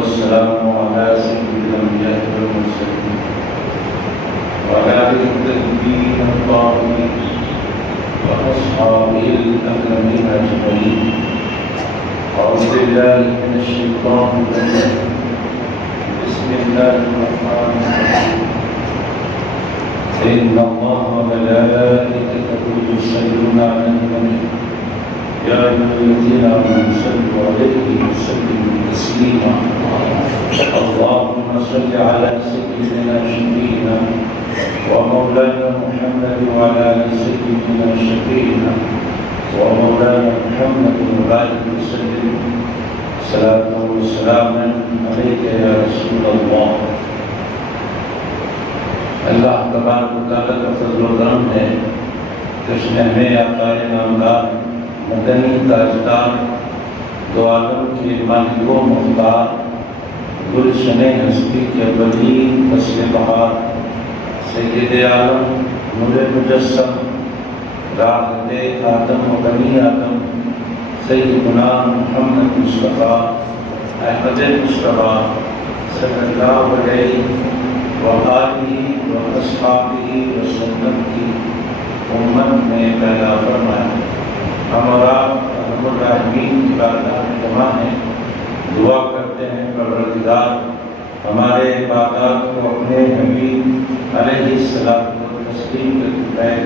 والسلام على سيد الأنبياء والمرسلين وعلى آله الطيبين الطاهرين وأصحابه الأكرمين أجمعين. أعوذ بالله من الشيطان الرجيم. بسم الله الرحمن الرحيم. إن الله وملائكته يصلون على النبي يا أيها الذين آمنوا صلوا عليه وسلموا تسليما. اللهم صل على سيدنا شفيعنا ومولانا محمد وعلى آل سيدنا شفيعنا ومولانا محمد وبارك وسلم. صلاة وسلام عليك يا رسول الله. اللہ تبارک و تعالیٰ کا فضل و کرم ہے کہ اس نے ہمیں آقائے نامدار مدنی تاجدار دو عالم کے مالک و مختار گلشن ہستی کے اولین فصل بہار سید عالم نور مجسم راحت آدم و بنی آدم سیدنا محمد مصطفیٰ احمد مصطفیٰ صلی اللہ علیہ وآلہ واصحابہ وسلم کی امت میں پیدا فرمایا. ہم اور آپ رب العالمین کی بارگاہ میں جمع ہیں، دعا کرتے ہیں پروردگار ہمارے عبادات کو اپنے حبیب علیہ الصلوۃ والتسلیم کے تحت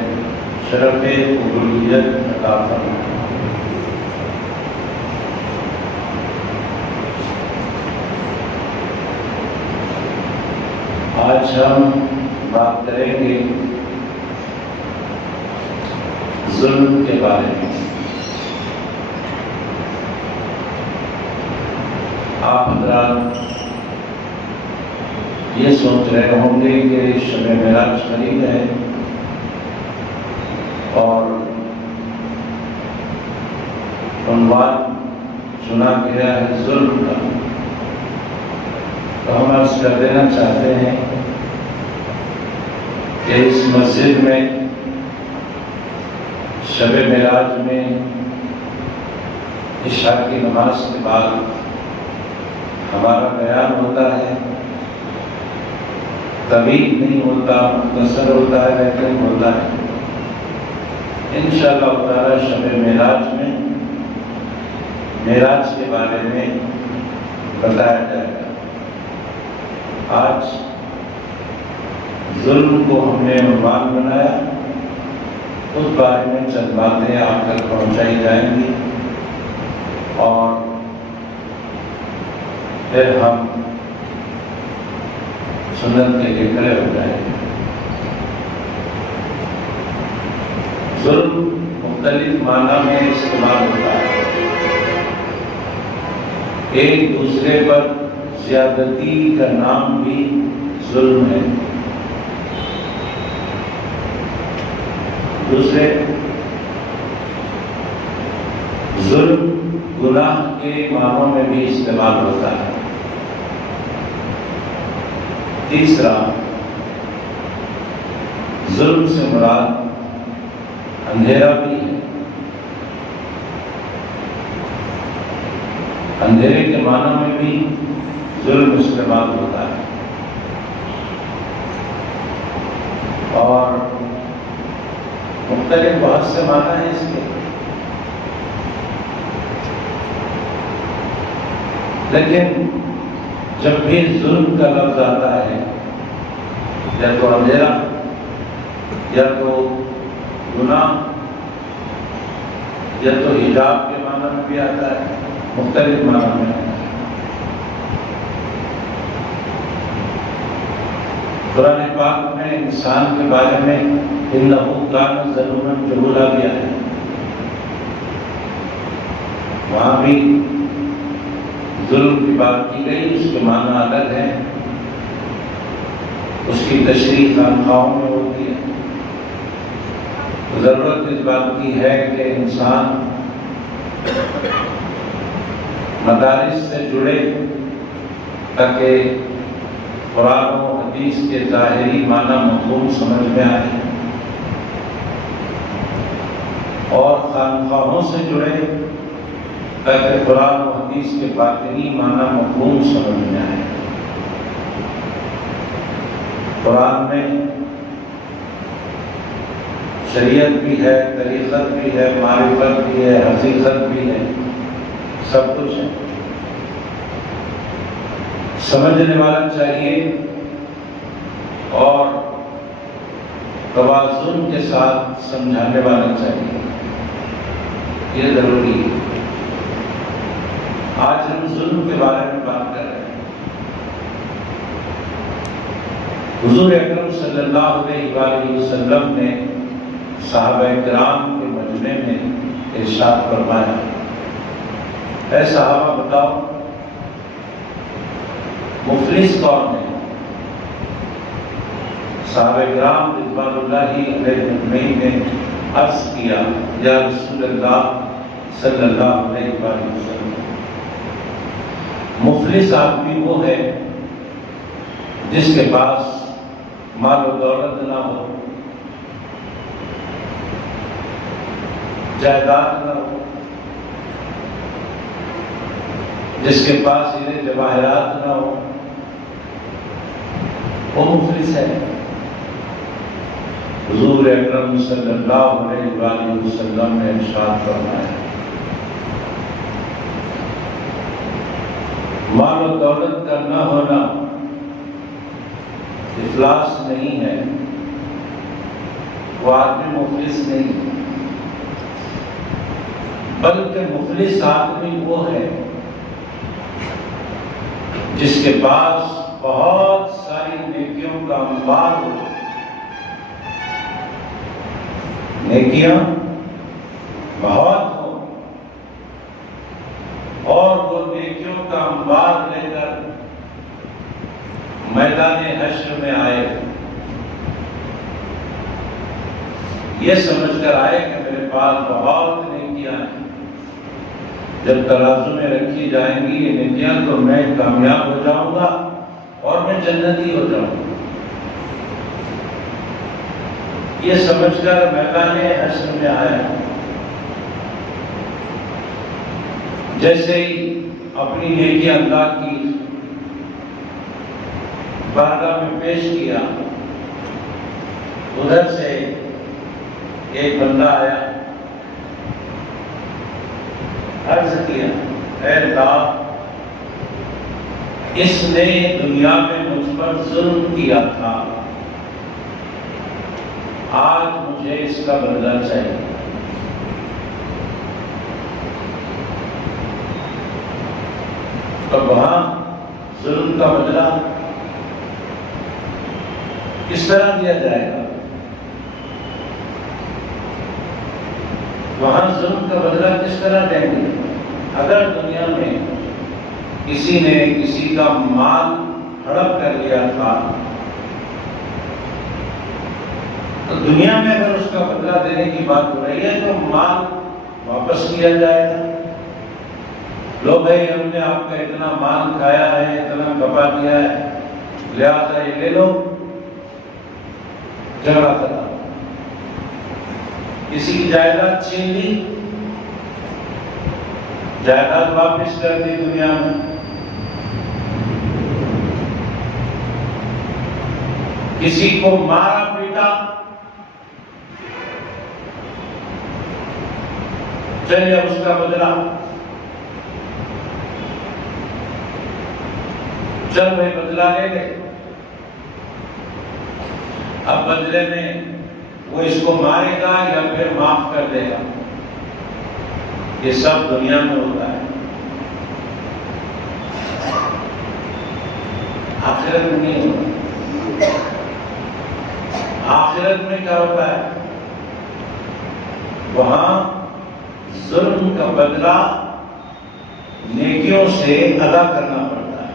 شرف قبولیت عطا فرمائے. آج ہم بات کریں گے ظلم کے بارے میں. آپ حضرات یہ سوچ رہے ہوں گے کہ شب معراج قریب ہے اور عنوان چنا گیا ہے ظلم کا. تو ہم عرض کر دینا چاہتے ہیں کہ اس مسجد میں شب معراج میں عشاء کی نماز کے بعد ہمارا بیان ہوتا ہے. طویل نہیں ہوتا، مختصر ہوتا ہے، لیکن ہوتا ہے. انشاءاللہ تعالی شب معراج میں معراج کے بارے میں بتایا جائے گا. آج ظلم کو ہم نے عنوان بنایا، اس بارے میں چند باتیں آپ تک پہنچائی جائیں گی اور پھر ہم سنت کے لیے کھڑے ہو جائیں گے. ظلم مختلف معنی میں استعمال ہوتا ہے. ایک دوسرے پر زیادتی کا نام بھی ظلم ہے. دوسرے ظلم گناہ کے معنوں میں بھی استعمال ہوتا ہے. تیسرا ظلم سے مراد اندھیرا بھی ہے. اندھیرے کے معنوں میں بھی ظلم استعمال ہوتا ہے. اور مختلف بہت سے معنی ہیں اس کے، لیکن جب بھی ظلم کا لفظ آتا ہے یا تو اندھیرا یا تو گناہ یا تو حجاب کے معنی میں بھی آتا ہے، مختلف معنی میں. قرآن پاک میں انسان کے بارے میں انہ کان ظلوما جہولا بھی ہے. وہاں بھی ظلم کی بات کی گئی، اس کے معنی الگ ہے. اس کی تشریح خانقاہوں میں ہوتی ہے. ضرورت اس بات کی ہے کہ انسان مدارس سے جڑے تاکہ قرآن و حدیث کے ظاہری معنی مفہوم سمجھ میں آئے، اور خانقاہوں سے جڑے تاکہ قرآن و حدیث کے باطنی معنی مفہوم سمجھ میں آئے۔ قرآن میں شریعت بھی ہے، طریقت بھی ہے، معرفت بھی ہے، حقیقت بھی ہے، سب کچھ ہے۔ سمجھنے والا چاہیے اور توازن کے ساتھ سمجھانے والا چاہیے، یہ ضروری ہے۔ آج ہم ظلم کے بارے میں بات کر رہے ہیں۔ حضور اکرم صلی اللہ علیہ وآلہ وسلم نے صحابہ کرام کے مجمع میں ارشاد فرمایا، اے صحابہ بتاؤ مفلس کون ہے؟ صحابہ کرام رضوان اللہ علیہ اجمعین نے عرض کیا، یا رسول اللہ صلی اللہ علیہ وآلہ وسلم، مفلس آدمی وہ ہے جس کے پاس مال و دولت نہ ہو، جائیداد نہ ہو، جس کے پاس ہیرے جواہرات نہ ہو، وہ مفلس ہے۔ حضور اکرم صلی اللہ علیہ وآلہ وسلم نے ارشاد فرمایا، مال و دولت کا نہ ہونا افلاس نہیں ہے، وہ آدمی مفلس نہیں، بلکہ مفلس آدمی وہ ہے جس کے پاس بہت ساری نیکیوں کا انبار ہو، نیکیاں بہت ہو، اور وہ نیکیوں کا انبار لے کر میدان حشر میں آئے، یہ سمجھ کر آئے کہ میرے پاس بہت نیکیاں ہیں، جب ترازو میں رکھی جائیں گی یہ نیکیاں تو میں کامیاب ہو جاؤں گا اور میں جنتی ہو جاؤں گا، یہ سمجھ کر میدان حشر میں آیا۔ جیسے ہی اپنی نیکیاں اللہ کی بارگاہ میں پیش کیا، ادھر سے ایک بندہ آیا، عرض کیا، اے اللہ، اس نے دنیا میں مجھ پر ظلم کیا تھا، آج مجھے اس کا بدلہ چاہیے۔ تو وہاں ظلم کا بدلہ کس طرح دیا جائے گا؟ وہاں ظلم کا بدلہ کس طرح دیں گے؟ اگر دنیا میں کسی نے کسی کا مال ہڑپ کر لیا تھا تو دنیا میں اگر اس کا بدلہ دینے کی بات ہو رہی ہے تو مال واپس کیا جائے گا۔ لو بھائی، ہم نے آپ کا اتنا مال کھایا ہے، اتنا کپا دیا ہے، لہٰذا یہ لے لو، جھگڑا کرا، کسی کی جائیداد چھین لی، جائیداد واپس کر دی دنیا میں۔ کسی کو مارا پیٹا، چلیے اس کا بدلہ، چل بھائی بدلہ لے لے، اب بدلے میں وہ اس کو مارے گا یا پھر معاف کر دے گا؟ یہ سب دنیا میں ہوتا ہے، آخرت میں نہیں ہوتا۔ آخرت میں کیا ہوتا ہے؟ وہاں ظلم کا بدلہ نیکیوں سے ادا کرنا پڑتا ہے،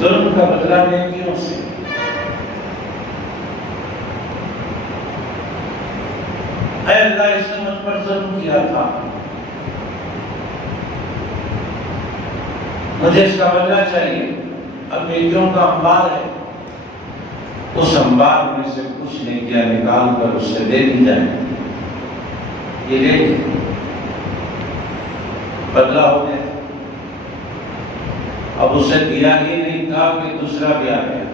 ظلم کا بدلہ نیکیوں سے۔ اے اللہ، اس نے مجھ پر ظلم کیا تھا، مجھے اس کا بدلہ چاہیے، اب نیکیوں کا انبار ہے، اس انبار میں سے کچھ نیکیاں نکال کر اس سے دے دی جائیں، یہ لے گئے، بدلہ ہو گیا۔ اب اسے دیا ہی نہیں تھا کہ دوسرا بھی آ گیا،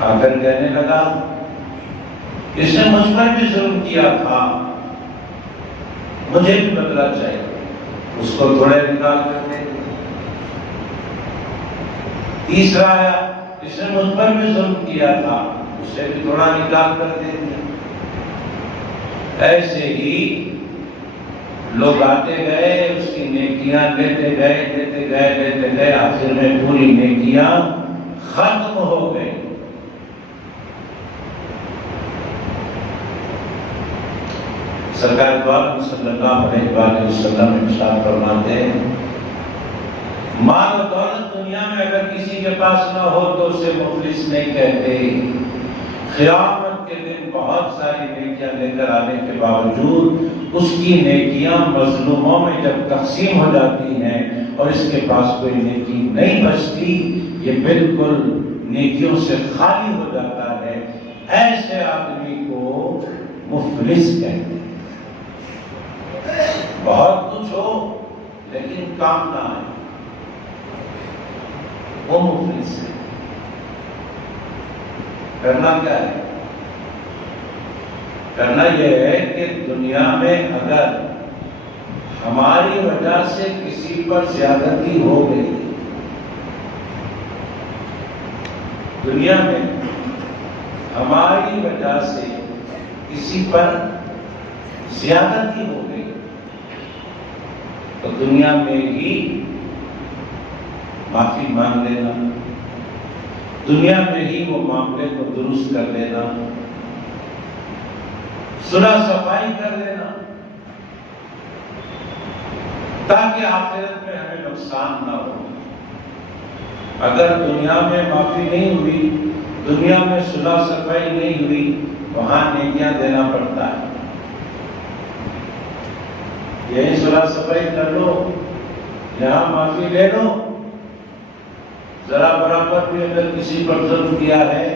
آ کر کہنے لگا اس نے مجھ پر بھی ظلم کیا تھا، مجھے بھی بدلہ چاہیے، اس کو تھوڑے نکال کر دے۔ تیسرا آیا، اس نے مجھ پر بھی ظلم کیا تھا، اسے بھی تھوڑا نکال کر دے دیا۔ ایسے ہی لوگ آتے گئے، اس کی نیکیاں لیتے گئے، آخر میں پوری نیکیاں ختم ہو گئی۔ سرکار دو عالم صلی اللہ علیہ وآلہ وسلم ارشاد فرماتے ہیں، مال و دولت دنیا میں اگر کسی کے پاس نہ ہو تو اسے مفلس نہیں کہتے۔ قیامت کے دن بہت ساری نیکیاں لے کر آنے کے باوجود اس کی نیکیاں مظلوموں میں جب تقسیم ہو جاتی ہیں اور اس کے پاس کوئی نیکی نہیں بچتی، یہ بالکل نیکیوں سے خالی ہو جاتا ہے، ایسے آدمی کو مفلس کہتے ہیں۔ بہت کچھ ہو لیکن کام نہ آئے، وہ مفلس ہے۔ کرنا کیا ہے؟ کرنا یہ ہے کہ دنیا میں اگر ہماری وجہ سے کسی پر زیادتی ہو گئی، دنیا میں ہماری وجہ سے کسی پر زیادتی ہو گئی تو دنیا میں ہی معافی مانگ لینا، دنیا میں ہی وہ معاملے کو درست کر لینا، صلح صفائی کر لینا، تاکہ آخرت میں ہمیں نقصان نہ ہو۔ اگر دنیا میں معافی نہیں ہوئی، دنیا میں صلح صفائی نہیں ہوئی، وہاں نیکیاں دینا پڑتا ہے۔ یہی صلح صفائی کر لو، یہاں معافی لے لو، ذرا برابر بھی اگر کسی پر ظلم کیا ہے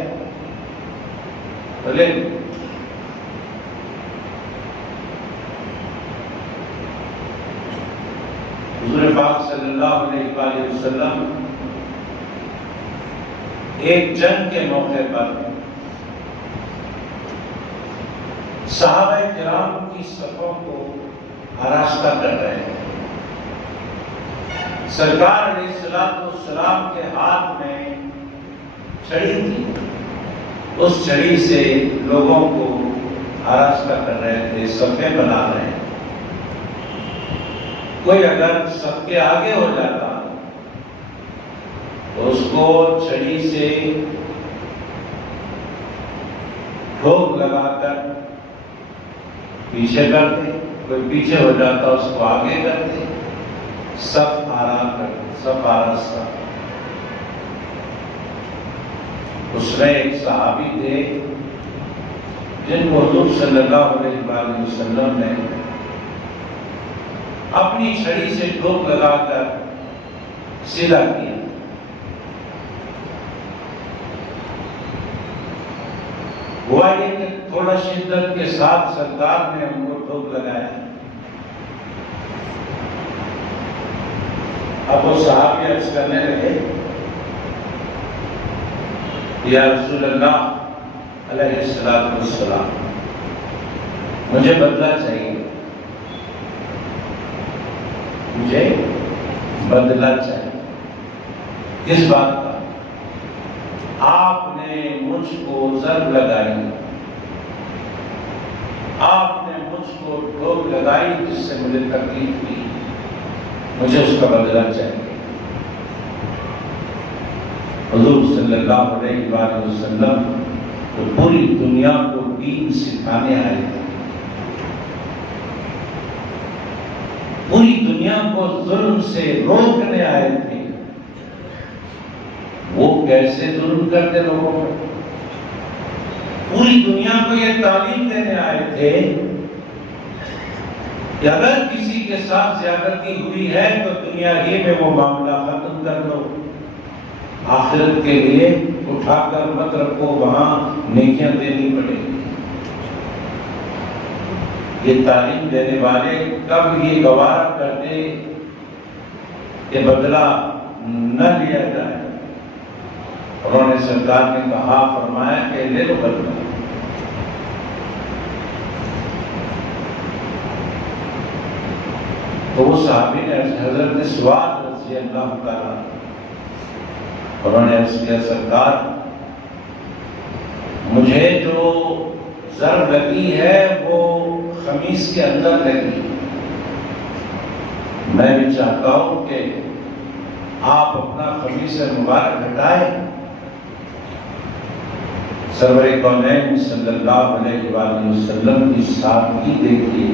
تو لے لو۔ حضور پاک صلی اللہ علیہ وآلہ وسلم ایک جنگ کے موقع پر صحابہ کرام کی صفوں کو آراستہ کر رہے ہیں۔ سرکار علیہ السلام کے ہاتھ میں چھڑی تھی، اس چھڑی سے لوگوں کو آراستہ کر رہے تھے، صفیں بنا رہے ہیں۔ کوئی اگر سب کے آگے ہو جاتا تو اس کو چھڑی سے ٹھوک لگا کر پیچھے کرتے، کوئی پیچھے ہو جاتا اس کو آگے کرتے، سب آراستہ۔ اس میں ایک صحابی تھے جن کو حضور صلی اللہ علیہ وآلہ وسلم نے اپنی چھڑی سے ٹھوک لگا کر سیدھا کیا۔ ہوا یہ کہ تھوڑا شدت کے ساتھ سرکار نے ان کو ٹھوک لگایا۔ اب وہ صحابی عرض کرنے لگے، یا رسول اللہ علیہ السلام، مجھے بدلہ چاہیے، مجھے بدلہ چاہیے۔ کس بات کا؟ آپ نے مجھ کو ضرب لگائی، آپ نے مجھ کو ٹھوک لگائی جس سے مجھے تکلیف ہوئی، مجھے اس کا بدلہ چاہیے۔ حضور صلی اللہ علیہ وآلہ وسلم تو پوری دنیا کو دین سکھانے آئے تھے، پوری دنیا کو ظلم سے روکنے آئے تھے۔ وہ کیسے ظلم کرتے لوگوں پر؟ پوری دنیا کو یہ تعلیم دینے آئے تھے کہ اگر کسی کے ساتھ زیادتی ہوئی ہے تو دنیا ہی میں وہ معاملہ ختم کر دو، آخرت کے لیے اٹھا کر مت رکھو، وہاں نیکیاں دینی پڑے گی۔ یہ تعلیم دینے والے کب یہ گوارا کرتے کہ بدلہ نہ لیا جائے؟ انہوں نے سرکار نے کہا، فرمایا کہ لے لو بدلہ۔ تو وہ صحابی نے حضرت سواد رضی اللہ تعالیٰ، انہوں نے عرض کیا، سرکار مجھے جو ضرب لگی ہے وہ خمیس کے اندر لگی، میں بھی چاہتا ہوں کہ آپ اپنا خمیس مبارک ہٹائیں۔ سرور کونین صلی اللہ علیہ وآلہ وسلم کی سادگی دیکھیے،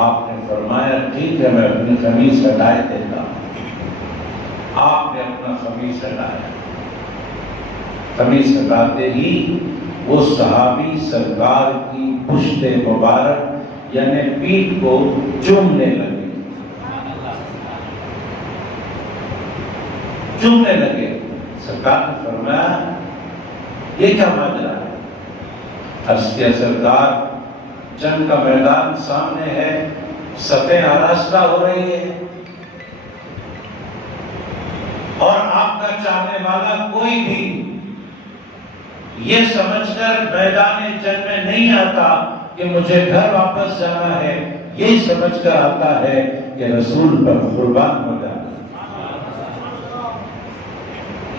آپ نے فرمایا ٹھیک ہے میں اپنی خمیس ہٹائے دیتا ہوں۔ آپ نے اپنا خمیس ہٹایا، خمیس ہٹاتے ہی وہ صحابی سرکار کی پشت مبارک یعنی پیٹھ کو چومنے لگے، چومنے لگے۔ سرکار نے فرمایا یہ کیا ماجرا ہے؟ عرض کیا، سرکار جنگ کا میدان سامنے ہے، صفیں آراستہ ہو رہی ہے اور آپ کا چاہنے والا کوئی بھی یہ سمجھ کر میدان جنگ میں نہیں آتا کہ مجھے گھر واپس جانا ہے، یہی سمجھ کر آتا ہے کہ رسول پر قربان ہو جانا،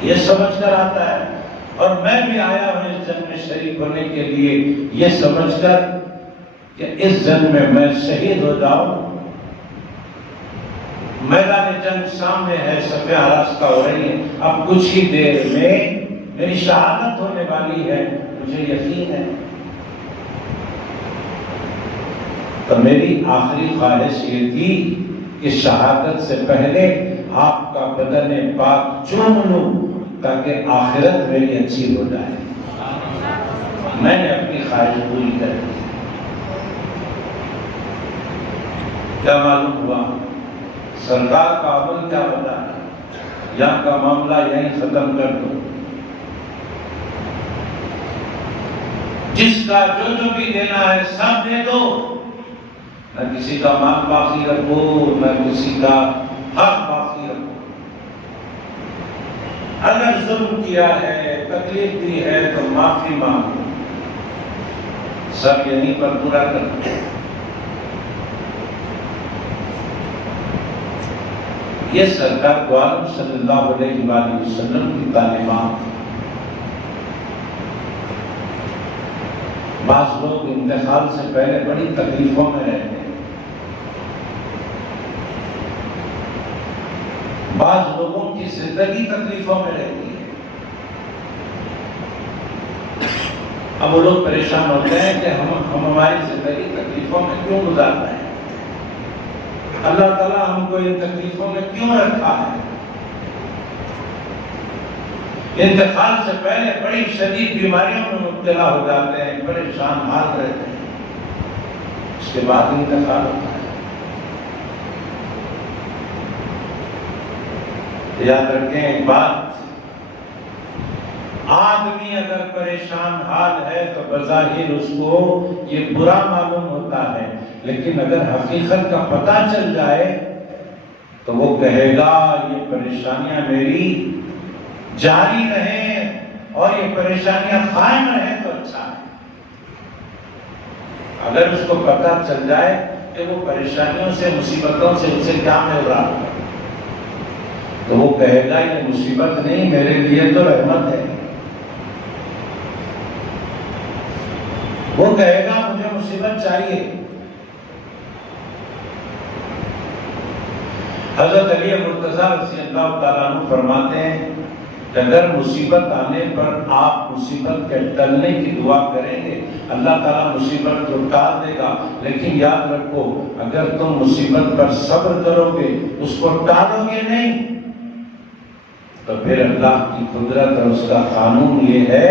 یہ سمجھ کر آتا ہے۔ اور میں بھی آیا ہوں اس جنگ میں شریک ہونے کے لیے یہ سمجھ کر کہ اس جنگ میں شہید ہو جاؤں۔ میدان جنگ سامنے ہے، صفیں آراستہ ہو رہی ہیں، اب کچھ ہی دیر میں میری شہادت ہونے والی ہے، مجھے یقین ہے۔ تو میری آخری خواہش یہ تھی کہ شہادت سے پہلے آپ کا بدن پاک چوم لوں تاکہ آخرت میری اچھی ہو جائے۔ میں نے اپنی خواہش پوری کر دی۔ کیا معلوم ہوا؟ سرکار کا عمل کیا بتایا؟ یہاں کا معاملہ یہیں ختم کر دو، جس کا جو بھی دینا ہے سب دے دو، نہ کسی کا مال باقی رکھو، نہ کسی کا حق باقی رکھو۔ اگر ظلم کیا ہے، تکلیف دی ہے تو معافی مانگو، سب یہیں پر پورا کر دو۔ یہ سرکار دو عالم صلی اللہ علیہ وآلہ وسلم کی تعلیمات۔ بعض لوگ انتقال سے پہلے بڑی تکلیفوں میں رہتے ہیں، بعض لوگوں کی زندگی تکلیفوں میں رہتی ہے۔ اب وہ لوگ پریشان ہوتے ہیں کہ ہم ہماری زندگی تکلیفوں میں کیوں گزارتے ہیں، اللہ تعالیٰ ہم کو ان تکلیفوں میں کیوں رکھا ہے۔ انتقال سے پہلے بڑی شدید بیماریوں میں مبتلا ہو جاتے ہیں، پریشان حال رہتے ہیں، اس کے بعد انتقال ہوتا ہے۔ یاد رکھیں ایک بات، آدمی اگر پریشان حال ہے تو بظاہر اس کو یہ برا معلوم ہوتا ہے، لیکن اگر حقیقت کا پتہ چل جائے تو وہ کہے گا یہ پریشانیاں میری جاری رہیں اور یہ پریشانیاں قائم رہیں تو اچھا ہے۔ اگر اس کو پتہ چل جائے کہ وہ پریشانیوں سے، مصیبتوں سے اسے کیا مل رہا ہے تو وہ کہے گا یہ مصیبت نہیں، میرے لیے تو رحمت ہے۔ وہ کہے گا مجھے مصیبت چاہیے۔ حضرت علی مرتضیٰ رضی اللہ تعالیٰ عنہ فرماتے ہیں کہ اگر مصیبت آنے پر آپ مصیبت کے ٹلنے کی دعا کریں گے اللہ تعالیٰ مصیبت کو ٹال دے گا، لیکن یاد رکھو اگر تم مصیبت پر صبر کرو گے، اس کو ٹالو گے نہیں، تو پھر اللہ کی قدرت اور اس کا قانون یہ ہے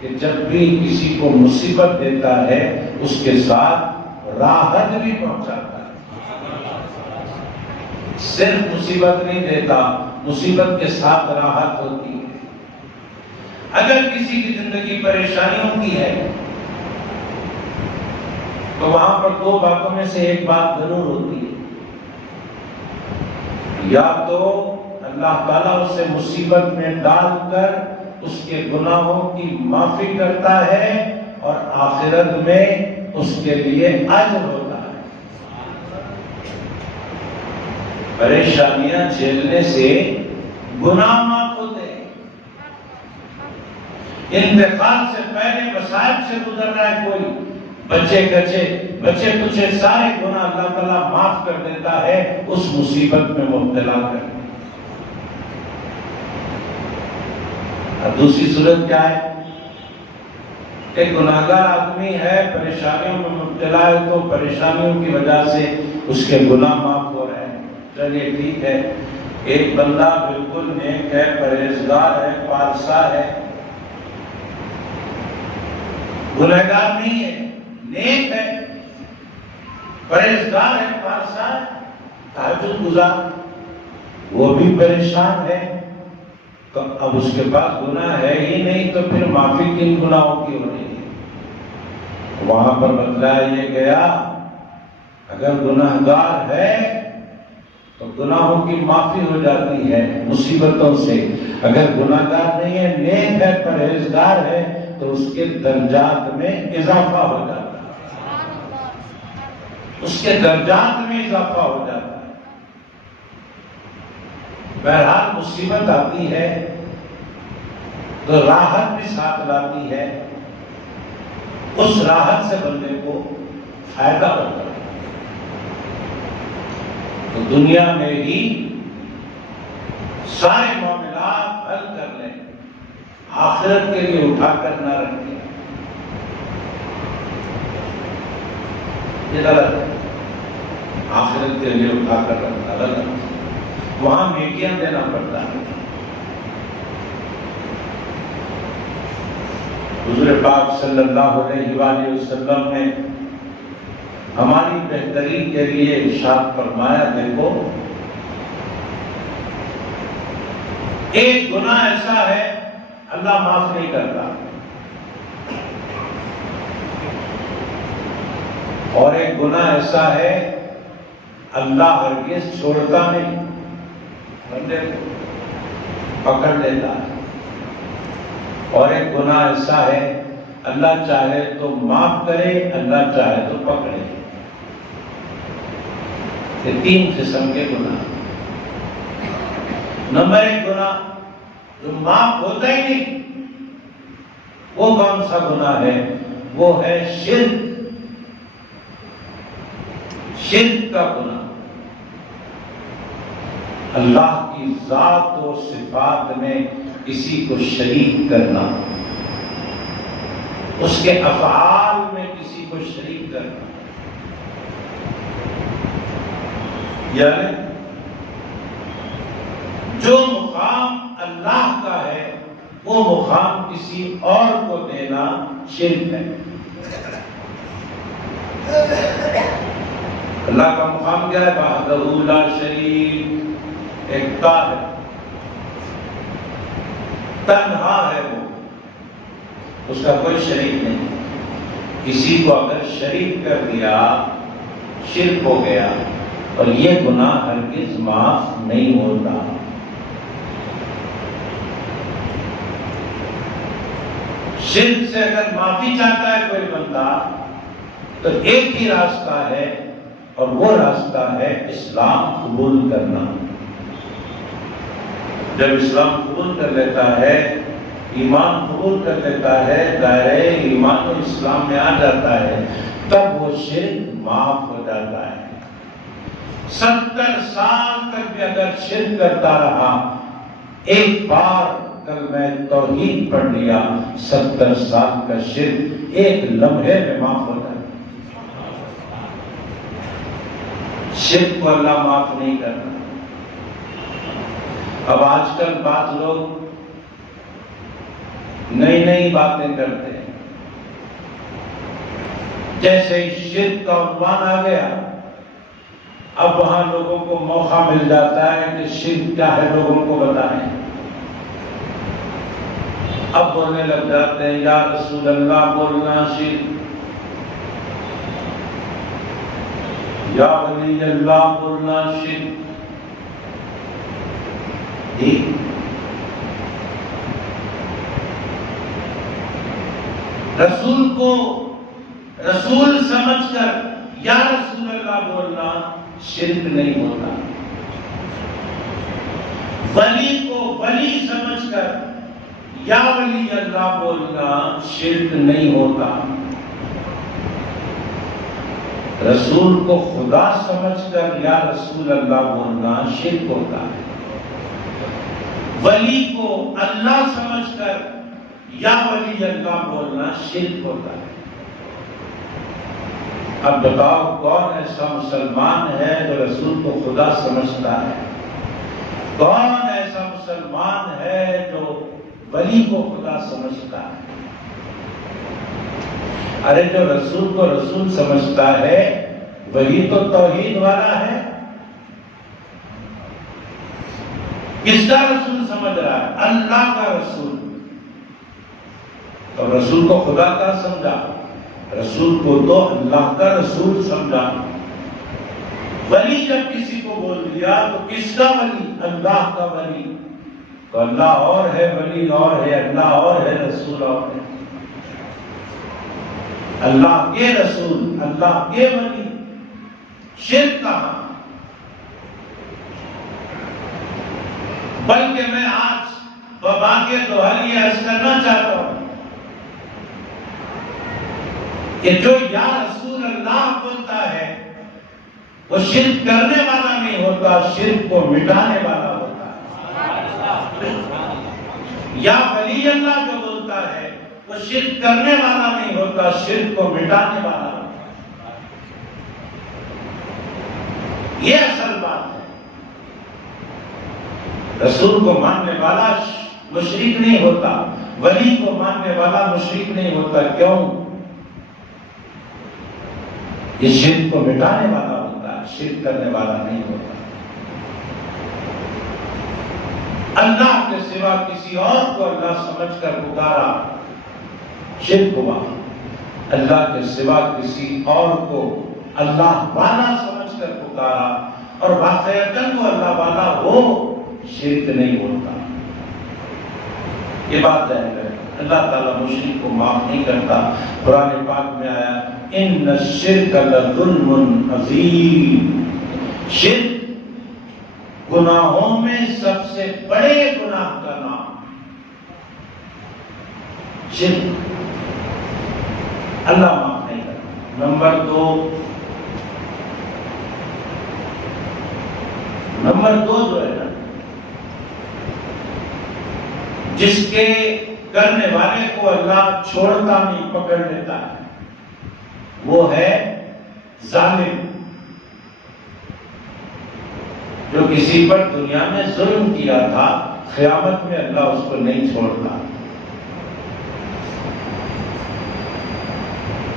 کہ جب بھی کسی کو مصیبت دیتا ہے اس کے ساتھ راحت بھی پہنچاتا ہے۔ صرف مصیبت نہیں دیتا، مصیبت کے ساتھ راحت ہوتی ہے۔ اگر کسی کی زندگی پریشانیوں کی ہے تو وہاں پر دو باتوں میں سے ایک بات ضرور ہوتی ہے، یا تو اللہ تعالیٰ اسے مصیبت میں ڈال کر اس کے گناہوں کی معافی کرتا ہے اور آخرت میں اس کے لیے اجر ہوتا ہے۔ پریشانیاں جھیلنے سے گناہ معاف ہوتے ہیں، انتقال سے پہلے مصائب سے گزر رہا ہے کوئی، بچے کچے سارے گناہ اللہ تعالیٰ معاف کر دیتا ہے اس مصیبت میں مبتلا کر۔ دوسری صورت کیا ہے؟ ایک گناہگار آدمی ہے، پریشانیوں میں مبتلا ہے، تو پریشانیوں کی وجہ سے اس کے گناہ معاف ہو رہے ہیں، چلیے ٹھیک ہے۔ ایک بندہ بالکل نیک ہے، پرہیزگار ہے، پارسا ہے، گنہگار نہیں ہے، نیک ہے، پرہیزگار ہے، پارسا ہے، تہجد گزار، وہ بھی پریشان ہے، تو اب اس کے پاس گناہ ہے ہی نہیں، تو پھر معافی کن گناہوں کی ہو رہی ہے؟ وہاں پر بتلایا یہ گیا، اگر گناہگار ہے تو گناہوں کی معافی ہو جاتی ہے مصیبتوں سے، اگر گناہگار نہیں ہے، نیک ہے، پرہیزگار ہے، تو اس کے درجات میں اضافہ ہو جاتا ہے، اس کے درجات میں اضافہ ہو جاتا ہے۔ بہرحال مصیبت آتی ہے تو راحت بھی ساتھ لاتی ہے، اس راحت سے بندے کو فائدہ ہوتا ہے۔ تو دنیا میں ہی سارے معاملات حل کر لیں، آخرت کے لیے اٹھا کر نہ رکھیں، یہ غلط ہے۔ آخرت کے لیے اٹھا کر رکھنا غلط ہے، وہاں نیکیاں دینا پڑتا ہے۔ حضور پاک صلی اللہ علیہ وآلہ وسلم نے ہماری بہتری کے لیے ارشاد فرمایا، دیکھو ایک گناہ ایسا ہے اللہ معاف نہیں کرتا، اور ایک گناہ ایسا ہے اللہ ہرگز چھوڑتا نہیں، بندے کو پکڑ لیتا ہے، اور ایک گناہ ایسا ہے اللہ چاہے تو معاف کرے، اللہ چاہے تو پکڑے۔ یہ تین قسم کے گناہ۔ نمبر ایک گناہ جو معاف ہوتا ہی نہیں، وہ کون سا گناہ ہے؟ وہ ہے شرک، شرک کا گناہ، اللہ کی ذات و صفات میں کسی کو شریک کرنا، اس کے افعال میں کسی کو شریک کرنا، یعنی جو مقام اللہ کا ہے وہ مقام کسی اور کو دینا شرک ہے۔ اللہ کا مقام کیا ہے؟ وحدہ لا شریک، ایکتا ہے، تنہا ہے، وہ اس کا کوئی شریک نہیں۔ کسی کو اگر شریک کر دیا شرک ہو گیا، اور یہ گناہ ہرگز معاف نہیں ہوتا۔ شرک سے اگر معافی چاہتا ہے کوئی بندہ تو ایک ہی راستہ ہے، اور وہ راستہ ہے اسلام قبول کرنا۔ جب اسلام قبول کر لیتا ہے، ایمان قبول کر لیتا ہے، دائرۂ ایمان و اسلام میں آ جاتا ہے، تب وہ شرک معاف ہو جاتا ہے۔ 70 سال تک بھی اگر شرک کرتا رہا، ایک بار کلمہ توحید پڑھ لیا، 70 سال کا شرک ایک لمحے میں معاف ہو جاتا ہے۔ شرک کو اللہ معاف نہیں کرتا۔ اب آج کل بعض لوگ نئی نئی باتیں کرتے ہیں، جیسے ہی شرک کا عنوان آ گیا، اب وہاں لوگوں کو موقع مل جاتا ہے کہ شرک کیا ہے لوگوں کو بتائیں۔ اب بولنے لگ جاتے ہیں یا رسول اللہ، بولنا شرک، یا ولی اللہ بولنا شرک. رسول کو رسول سمجھ کر یا رسول اللہ بولنا شرک نہیں ہوتا. ولی کو ولی سمجھ کر یا ولی اللہ بولنا شرک نہیں ہوتا. رسول کو خدا سمجھ کر یا رسول اللہ بولنا شرک ہوتا ہے. ولی کو اللہ سمجھ کر یا ولی اللہ بولنا شرک ہوتا ہے. اب بتاؤ کون ایسا مسلمان ہے جو رسول کو خدا سمجھتا ہے؟ کون ایسا مسلمان ہے جو ولی کو خدا سمجھتا ہے؟ ارے جو رسول کو رسول سمجھتا ہے وہی تو توحید والا ہے. کس کا رسول سمجھ رہا ہے؟ اللہ کا رسول. تو رسول کو خدا کا سمجھا، رسول کو تو اللہ کا رسول سمجھا. ولی جب کسی کو بول دیا تو کس کا ولی؟ اللہ کا ولی. تو اللہ اور ہے، ولی اور ہے، اللہ اور ہے، رسول اور ہے. اللہ کے رسول، اللہ کے ولی، شرک کہاں؟ بلکہ میں آج بابا کے دوہری یہ عرض کرنا چاہتا ہوں کہ جو یا رسول اللہ بولتا ہے وہ شرک کرنے والا نہیں ہوتا، شرک کو مٹانے والا ہوتا ہے. یا ولی اللہ جو بولتا ہے وہ شرک کرنے والا نہیں ہوتا، شرک کو مٹانے والا ہوتا ہے. یہ اصل بات ہے. رسول کو ماننے والا مشرک نہیں ہوتا، ولی کو ماننے والا مشرک نہیں ہوتا. کیوں؟ یہ شرک کو مٹانے والا ہوتا ہے، شرک کرنے والا نہیں ہوتا. اللہ کے سوا کسی اور کو اللہ سمجھ کر پکارا شرک ہوا. اللہ کے سوا کسی اور کو اللہ والا سمجھ کر پکارا اور واقعتاً وہ اللہ والا ہو، شرک نہیں ہوتا. یہ بات ہے. اللہ تعالیٰ مشرک کو معاف نہیں کرتا. قرآن پاک میں آیا ان الشرک لظلم عظیم. شرک گناہوں میں سب سے بڑے گناہ کا نام. شرک اللہ معاف نہیں کرتا. نمبر دو جو ہے نا، جس کے کرنے والے کو اللہ چھوڑتا نہیں، پکڑ لیتا ہے، وہ ہے ظالم. جو کسی پر دنیا میں ظلم کیا تھا، قیامت میں اللہ اس کو نہیں چھوڑتا.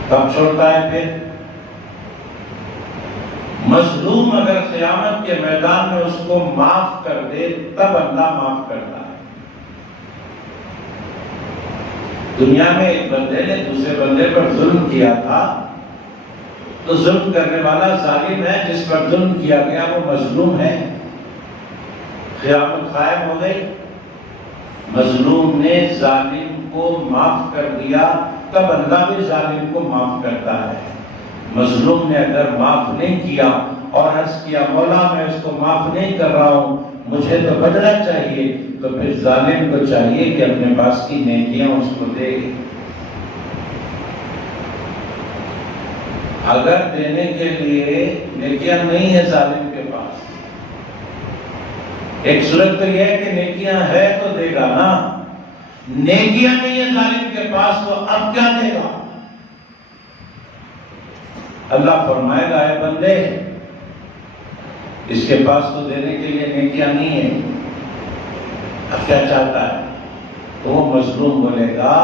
کب چھوڑتا ہے؟ پھر مظلوم اگر قیامت کے میدان میں اس کو معاف کر دے تب اللہ معاف کرتا ہے. دنیا میں ایک بندے نے دوسرے بندے پر ظلم کیا تھا تو ظلم کرنے والا ظالم ہے، جس پر ظلم کیا گیا وہ مظلوم ہے. قیامت قائم ہو گئی، مظلوم نے ظالم کو معاف کر دیا، تب اللہ بھی ظالم کو معاف کرتا ہے. مظلوم نے اگر معاف نہیں کیا اور عرض کیا مولا میں اس کو معاف نہیں کر رہا ہوں، مجھے تو بدلہ چاہیے، تو پھر ظالم کو چاہیے کہ اپنے پاس کی نیکیاں اس کو دے. اگر دینے کے لیے نیکیاں نہیں ہے ظالم کے پاس، ایک صورت تو یہ ہے کہ نیکیاں ہے تو دے گا نا. نیکیاں نہیں ہے ظالم کے پاس تو اب کیا دے گا؟ اللہ فرمائے گا اے بندے اس کے پاس تو دینے کے لیے نیکیاں نہیں ہیں، اب کیا چاہتا ہے؟ تو وہ مظلوم بولے گا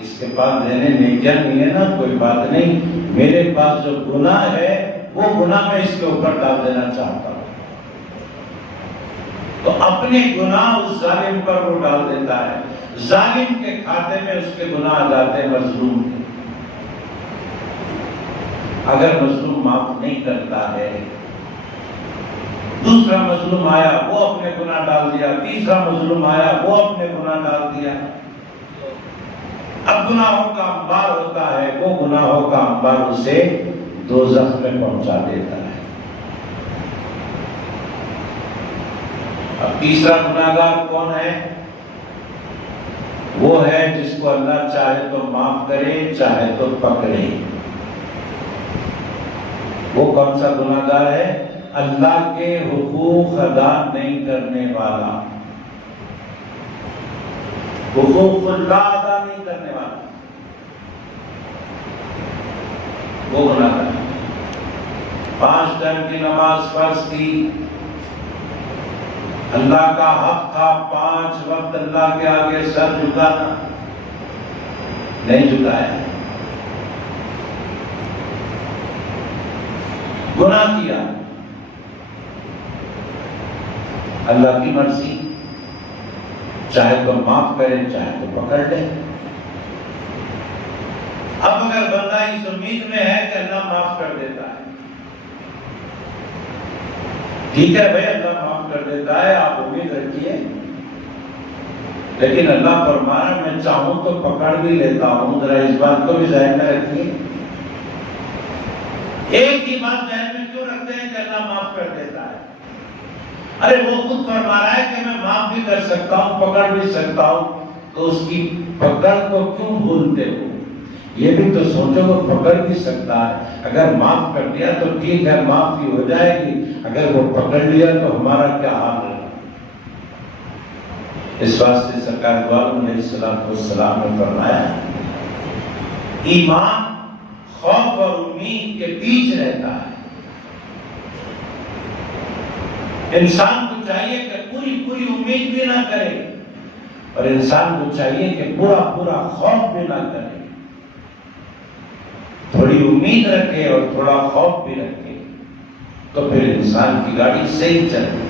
اس کے پاس دینے نیکیاں نہیں ہے نا، کوئی بات نہیں، میرے پاس جو گناہ ہے وہ گناہ میں اس کے اوپر ڈال دینا چاہتا ہوں. تو اپنے گناہ اس ظالم پر وہ ڈال دیتا ہے. ظالم کے کھاتے میں اس کے گناہ آ جاتے ہیں مظلوم کے. اگر مظلوم معاف نہیں کرتا ہے، دوسرا مظلوم آیا وہ اپنے گناہ ڈال دیا، تیسرا مظلوم آیا وہ اپنے گناہ ڈال دیا، اب گناہوں کا انبار ہوتا ہے، وہ گناہوں کا انبار اسے دوزخ میں پہنچا دیتا ہے۔ اب تیسرا گناہگار کون ہے؟ وہ ہے جس کو اللہ چاہے تو معاف کرے، چاہے تو پکڑے۔ وہ کون سا گناہگار ہے؟ اللہ کے حقوق ادا نہیں کرنے والا، حقوق اللہ ادا نہیں کرنے والا، وہ گناہگار ہے۔ 5 ٹائم کی نماز فرض کی، اللہ کا حق تھا 5 وقت اللہ کے آگے سر جھکانا، نہیں جھکایا، گناہ کیا، اللہ کی مرضی، چاہے تو معاف کرے چاہے تو پکڑ لے۔ اب اگر بندہ اس امید میں ہے کہ اللہ معاف کر دیتا ہے، ٹھیک ہے بھائی اللہ معاف کر دیتا ہے، آپ امید رکھیے، لیکن اللہ فرمایا میں چاہوں تو پکڑ بھی لیتا ہوں، ذرا اس بات کو بھی ذہن میں رکھیے۔ ایک ہی بات ذہن میں کیوں رکھتے ہیں کہ اللہ معاف کر دیتا ہے؟ ارے وہ خود فرما رہا ہے کہ میں معاف بھی کر سکتا ہوں، پکڑ بھی سکتا ہوں، تو اس کی پکڑ کو کیوں بھولتے ہو؟ یہ بھی تو سوچو وہ پکڑ بھی سکتا ہے، اگر معاف کر دیا تو ٹھیک ہے معافی ہو جائے گی، اگر وہ پکڑ لیا تو ہمارا کیا حال ہے؟ اس واسطے سرکار دو عالم علیہ السلام نے فرمایا ایمان خوف اور امید کے بیچ رہتا ہے۔ انسان کو چاہیے کہ پوری امید بھی نہ کرے، اور انسان کو چاہیے کہ پورا خوف بھی نہ کرے، تھوڑی امید رکھے اور تھوڑا خوف بھی رکھے، تو پھر انسان کی گاڑی صحیح چلتی ہے۔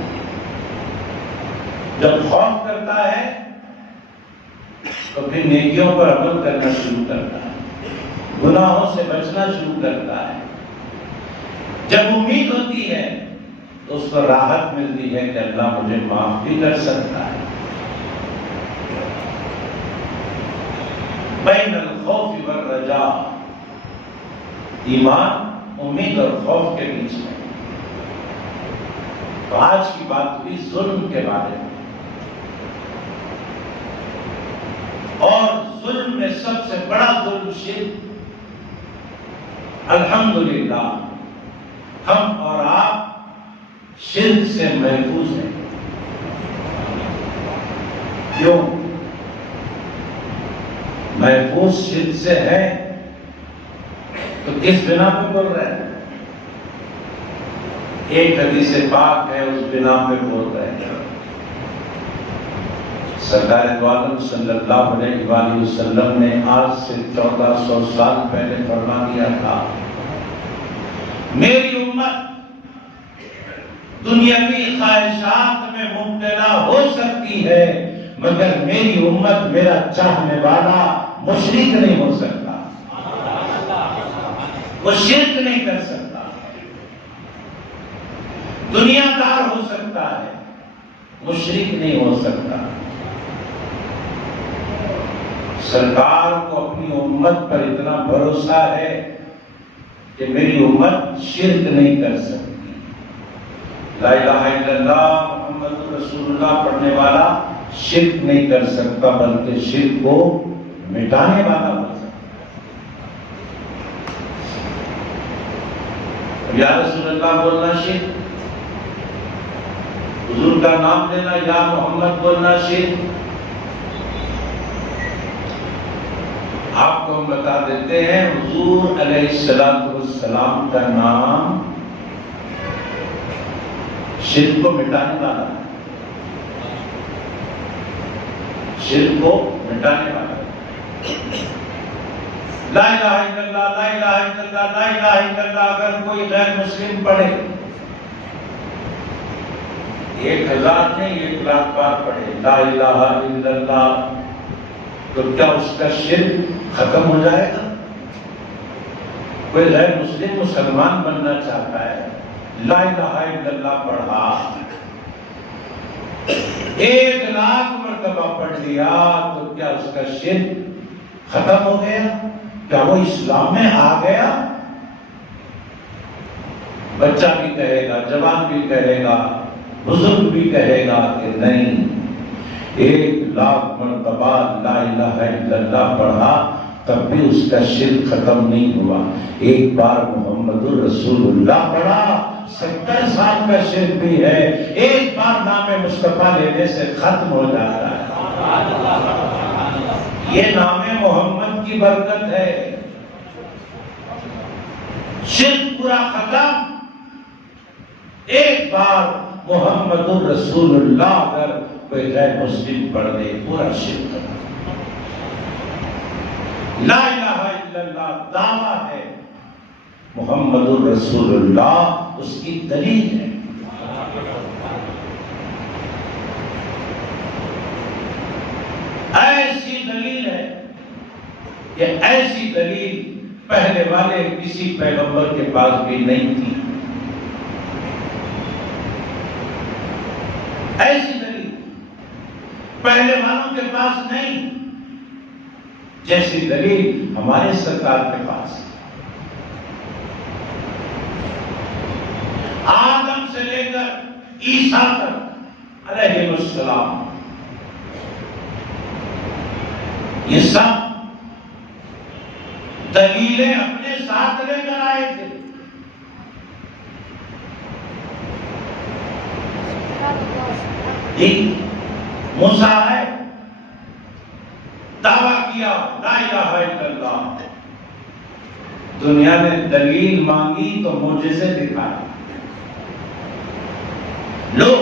جب خوف کرتا ہے تو پھر نیکیوں پر عمل کرنا شروع کرتا ہے، گناہوں سے بچنا شروع کرتا ہے۔ جب امید ہوتی ہے تو اس کو راحت ملتی ہے کہ اللہ مجھے معاف بھی کر سکتا ہے۔ بین الخوف والرجاء، ایمان امید اور خوف کے بیچ میں۔ تو آج کی بات ہوئی ظلم کے بارے میں، اور ظلم میں سب سے بڑا ظلم شرک۔ الحمدللہ ہم اور آپ شرک سے محفوظ ہیں۔ کیوں محفوظ شرک سے ہے؟ تو کس بنا پہ بول رہے ہیں؟ ایک حدیث پاک ہے، اس بنا پہ بول رہے ہیں۔ سرکار دو عالم صلی اللہ علیہ وآلہ وسلم نے آج سے 1400 سال پہلے فرما دیا تھا، میری امت دنیاوی خواہشات میں مبتلا ہو سکتی ہے، مگر میری امت میرا چاہنے والا مشرک نہیں ہو سکتا، وہ شرک نہیں کر سکتا، دنیا دار ہو سکتا ہے، مشرک نہیں ہو سکتا۔ سرکار کو اپنی امت پر اتنا بھروسہ ہے کہ میری امت شرک نہیں کر سکتی۔ لا الہ الا اللہ محمد رسول اللہ پڑھنے والا شرک نہیں کر سکتا، بلکہ شرک کو مٹانے والا ہو سکتا ہے۔ یا رسول اللہ بولنا شرک، حضور کا نام لینا یا محمد بولنا شرک۔ آپ کو ہم بتا دیتے ہیں حضور علیہ السلام کا نام شرک کو مٹانے والا ہے، شرک کو مٹانے والا ہے۔ لا الہ الا اللہ، لا الہ الا اللہ، لا الہ الا اللہ اگر کوئی غیر مسلم پڑھے، 1000 نہیں 1,00,000 بار پڑھے لا الہ الا اللہ، تو کیا اس کا شرک ختم ہو جائے گا؟ کوئی غیر مسلم مسلمان بننا چاہتا ہے، لا الہ الا اللہ پڑھا، 1,00,000 مرتبہ پڑھ لیا، تو کیا اس کا شرک ختم ہو گیا؟ کیا وہ اسلام میں آ گیا؟ بچہ بھی کہے گا، جوان بھی کہے گا، بزرگ بھی کہے گا کہ نہیں، 1,00,000 مرتبہ لا الہ الا اللہ پڑھا تب بھی اس کا شرک ختم نہیں ہوا۔ ایک بار محمد الرسول اللہ پڑھا، 70 سال کا شرک بھی ہے، ایک بار نام مصطفیٰ لینے سے ختم ہو جاتا ہے۔ یہ نام محمد کی برکت ہے، شرک پورا ختم۔ ایک بار محمد الرسول اللہ اگر کوئی غیر مسلم پڑھ دے، پورا شرک ختم۔ لا الہ الا اللہ دعویٰ ہے، محمد الرسول اللہ اس کی دلیل ہے۔ ایسی دلیل ہے کہ ایسی دلیل پہلے والے کسی پیغمبر کے پاس بھی نہیں تھی۔ ایسی دلیل پہلے والوں کے پاس نہیں، جیسی دلیل ہمارے سرکار کے پاس ہے۔ آدم سے لے کر عیسیٰ تک علیہ السلام، یہ سب دلیلیں اپنے ساتھ لے کر آئے تھے۔ موسیٰ ہے، دعویٰ کیا لا الہ الا اللہ، دنیا نے دلیل مانگی تو معجزے دکھائے، لو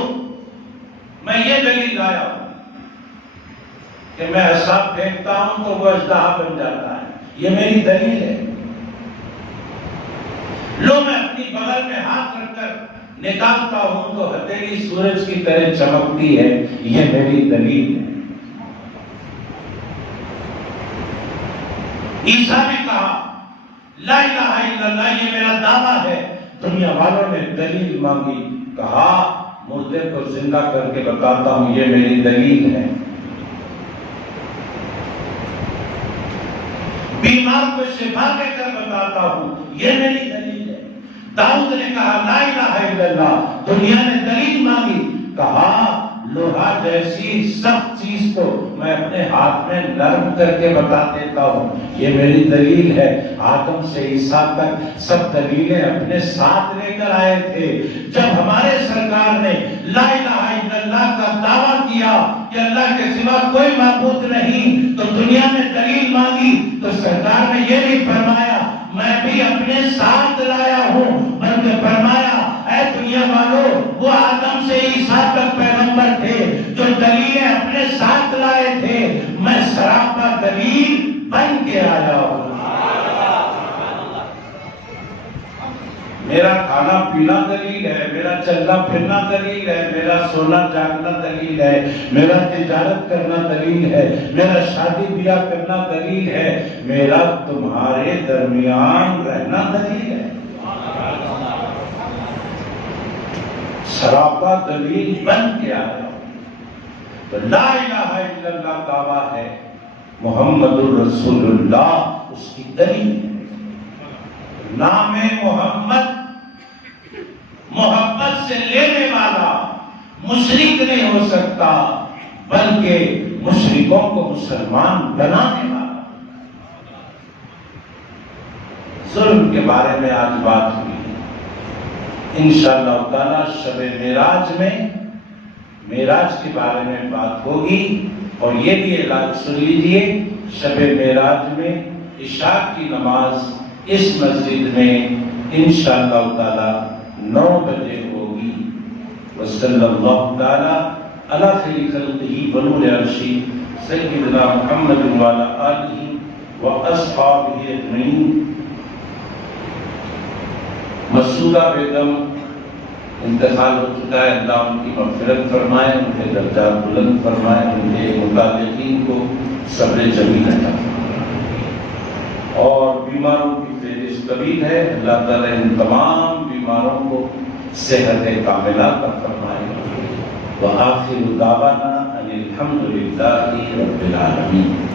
میں یہ دلیل لایا ہوں کہ میں ایسا پھینکتا ہوں تو وہ اژدہا بن جاتا ہے، یہ میری دلیل ہے۔ لو میں اپنی بغل میں ہاتھ رکھ کر نکالتا ہوں تو ہتھیلی سورج کی طرح چمکتی ہے، یہ میری دلیل ہے۔ عیسیٰ نے کہا لا الہ الا اللہ، یہ میرا دعویٰ ہے۔ دنیا والوں نے دلیل مانگی، کہا مردے کو زندہ کر کے بتاتا ہوں، یہ میری دلیل ہے۔ بیمار کو شفا دے کر بتاتا ہوں، یہ میری دلیل ہے۔ داؤد نے کہا لا الہ الا اللہ، دنیا نے دلیل مانگی، کہا لوہا جیسی سخت چیز کو میں اپنے ہاتھ میں نرم کر کے بتا دیتا ہوں، یہ میری دلیل ہے۔ آدم سے عیسیٰ تک سب دلیلیں اپنے ساتھ لے کر آئے تھے۔ جب ہمارے سرکار نے لا الہ الا اللہ کا دعویٰ کیا کہ اللہ کے سوا کوئی معبود نہیں، تو دنیا نے دلیل مانگی تو سرکار نے یہ بھی فرمایا میں بھی اپنے ساتھ لایا ہوں، بلکہ فرمایا اے دنیا والوں، وہ آدم سے عیسیٰ تک پیغمبر تھے جو دلیلیں اپنے ساتھ لائے تھے، میں سراپا دلیل بن کے آیا ہوں۔ میرا کھانا پینا دلیل ہے، میرا چلنا پھرنا دلیل ہے، میرا سونا جاگنا دلیل ہے، میرا تجارت کرنا دلیل ہے، میرا شادی بیاہ کرنا دلیل ہے، میرا تمہارے درمیان رہنا دلیل ہے۔ سراپا دلیل بن کے آیا۔ تو لا الہ الا اللہ دعویٰ ہے، محمد الرسول اللہ اس کی دلیل ہے۔ نام محمد محبت سے لینے والا مشرک نہیں ہو سکتا، بلکہ مشرکوں کو مسلمان بنانے والا۔ ظلم کے بارے میں آج بات ہوئی، انشاءاللہ تعالی شب معراج میں معراج کے بارے میں بات ہوگی۔ اور یہ بھی اعلان سن لیجئے، شب معراج میں عشاء کی نماز اس مسجد میں انشاءاللہ تعالی 9 بجے ہوگی۔ وصلی اللہ تعالی علی خیر خلقہ ونور عرشہ سیدنا محمد وعلی آلہ واصحابہ اجمعین۔ مسعودہ بیگم انتقال ہو چکا ہے، اللہ ان کی مغفرت فرمائے، ان کے درجات بلند فرمائے، ان کے متعلقین کو صبر جمیل عطا فرمائے، اور بیماروں کی فہرست طویل ہے، اللہ تعالیٰ ان تمام بیماروں کو صحت کاملہ عطا فرمائے۔ وآخر دعوانا ان الحمد للہ رب العالمین۔